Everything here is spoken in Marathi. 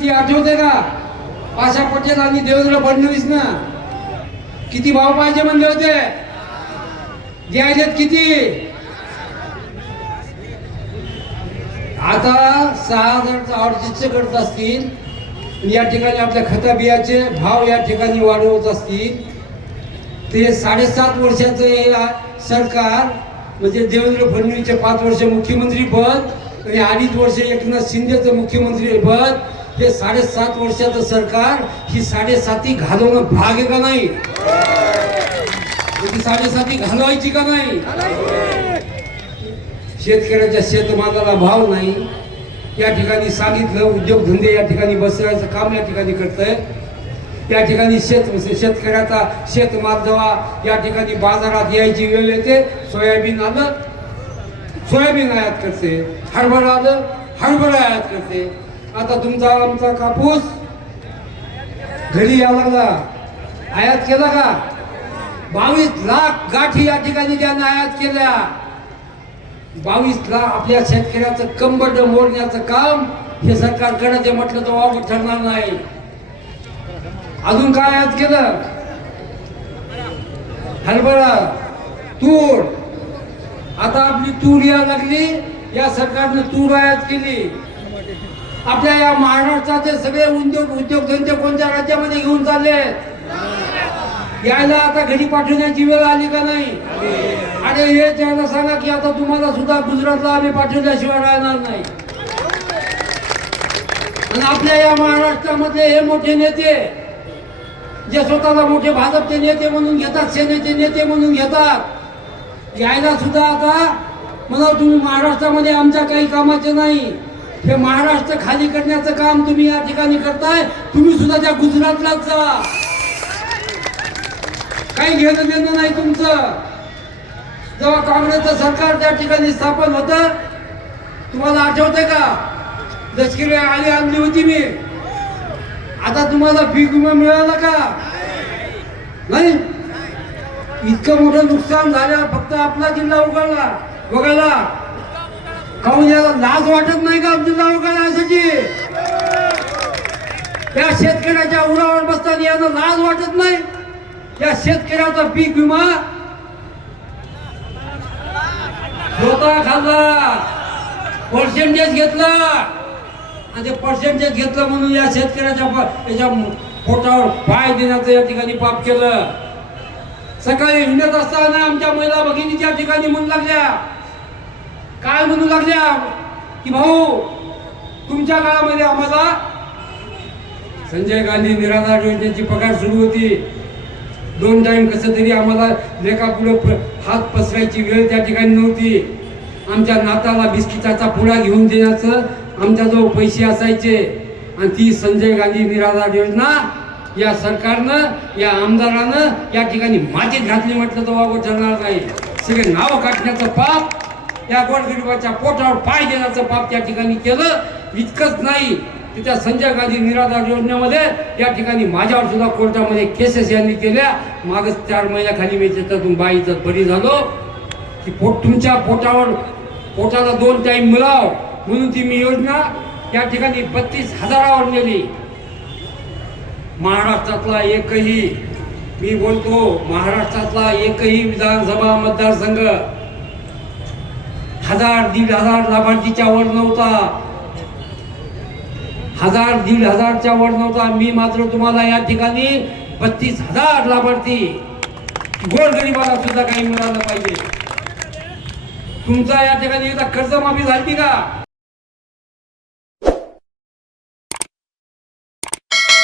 ती आठवते का? पाशा पटेल आणि देवेंद्र फडणवीस ना? किती भाव पाहिजे म्हणले होते? द्यायलेत किती? आता सहा हजार अडतीसशे करत असतील या ठिकाणी आपल्या खता बियाचे भाव या ठिकाणी वाढवत असतील ते साडेसात वर्षाचं हे सरकार म्हणजे देवेंद्र फडणवीसचे पाच वर्ष मुख्यमंत्री पद आणि अडीच वर्ष एकनाथ शिंदेचं मुख्यमंत्री पद हे साडेसात वर्षाचं सरकार ही साडेसाती घालवणं भाग आहे का नाही? साडेसाती घालवायची का नाही? शेतकऱ्याच्या शेतमालाला भाव नाही. या ठिकाणी सांगितलं उद्योगधंदे या ठिकाणी बसवायचं काम या ठिकाणी करतंय. या ठिकाणी शेत शेतकऱ्याचा शेतमाल जेव्हा या ठिकाणी बाजारात यायची वेळ येते सोयाबीन आलं सोयाबीन आयात करते हरभरा आलं हरभरा आयात करते. आता तुमचा आमचा कापूस घरी यायला लागला. आयात केला का? बावीस लाख गाठी या ठिकाणी त्यानं आयात केल्या. बावीस लाख आपल्या शेतकऱ्याचं कंबड मोडण्याचं काम हे सरकार करण्याचे म्हटलं तर वापर ठरणार नाही. अजून काय आयात केलं? हरभरा तूर. आता आपली तूर या लागली. या सरकारने तूर आयात केली. आपल्या या महाराष्ट्राचे सगळे उद्योग उद्योगधंदे कोणत्या राज्यामध्ये घेऊन चालले यायला आता घरी पाठवण्याची वेळ आली का नाही? आणि हे त्यांना सांगा की आता तुम्हाला सुद्धा गुजरातला आम्ही पाठवल्याशिवाय राहणार नाही. आणि आपल्या या महाराष्ट्रामध्ये हे मोठे नेते जे स्वतःला मोठे भाजपचे नेते म्हणून घेतात सेनेचे नेते म्हणून घेतात यायला सुद्धा आता म्हणा तुम्ही महाराष्ट्रामध्ये आमच्या काही कामाचे नाही. हे महाराष्ट्र खाली करण्याचं काम तुम्ही या ठिकाणी करताय तुम्ही सुद्धा त्या गुजरातलाच जा. काही घेणं देणं नाही तुमचं. जेव्हा काँग्रेसचं सरकार त्या ठिकाणी स्थापन होतं तुम्हाला आठवतंय का? लष्करी आली आणली होती मी. आता तुम्हाला पीक विमा मिळाला का? नाही. इतकं मोठं नुकसान झालं फक्त आपला जिल्हा उघडला. बघायला. काहून याला लाज वाटत नाही का जिल्हा उघडण्यासाठी त्या शेतकऱ्याच्या उरावर बसताना यानं लाज वाटत नाही? त्या शेतकऱ्याचा पीक विमा? स्वतः खाल्ला. पर्सेंटेज घेतला. आणि ते पर्सेंटेज घेतलं म्हणून या शेतकऱ्याच्या याच्या पोटावर पाय देण्याचं या ठिकाणी पाप केलं. सकाळी हिंडत असताना आमच्या महिला भगिनी त्या ठिकाणी म्हणू लागल्या म्हणू लागल्या की भाऊ तुमच्या काळामध्ये आम्हाला संजय गांधी निराधार योजनेची पगार सुरू होती. दोन टाईम कसं तरी आम्हाला लेखापुढं हात पसरायची वेळ त्या ठिकाणी नव्हती. आमच्या नाताला बिस्किटाचा पुडा घेऊन देण्याचं आमच्याजवळ पैसे असायचे. आणि ती संजय गांधी निराधार योजना या सरकारनं या आमदारानं या ठिकाणी मातीत घातली म्हटलं तर वागो ठरणार नाही. सगळे नाव काढण्याचं पाप या गोरगरिबाच्या पोटावर पाय देण्याचं पाप त्या ठिकाणी केलं. इतकंच नाही की त्या संजय गांधी निराधार योजनेमध्ये या ठिकाणी माझ्यावर सुद्धा कोर्टामध्ये केसेस यांनी केल्या. मागच चार महिन्याखाली मी त्याच्यातून बाईचं बरी झालो. की पोट तुमच्या पोटावर पोटाला दोन टाईम मिळाव म्हणून ती मी योजना त्या ठिकाणी बत्तीस हजारावर नेली. महाराष्ट्रातला एकही मी बोलतो महाराष्ट्रातला एकही विधानसभा मतदारसंघ हजार दीड हजार लाभार्थीच्या वर नव्हता. हजार दीड हजारच्या वर नव्हता. मी मात्र तुम्हाला या ठिकाणी बत्तीस हजार लाभार्थी गोरगरिबाला सुद्धा काही मिळालं पाहिजे. तुमचा या ठिकाणी एकदा कर्जमाफी झाली का?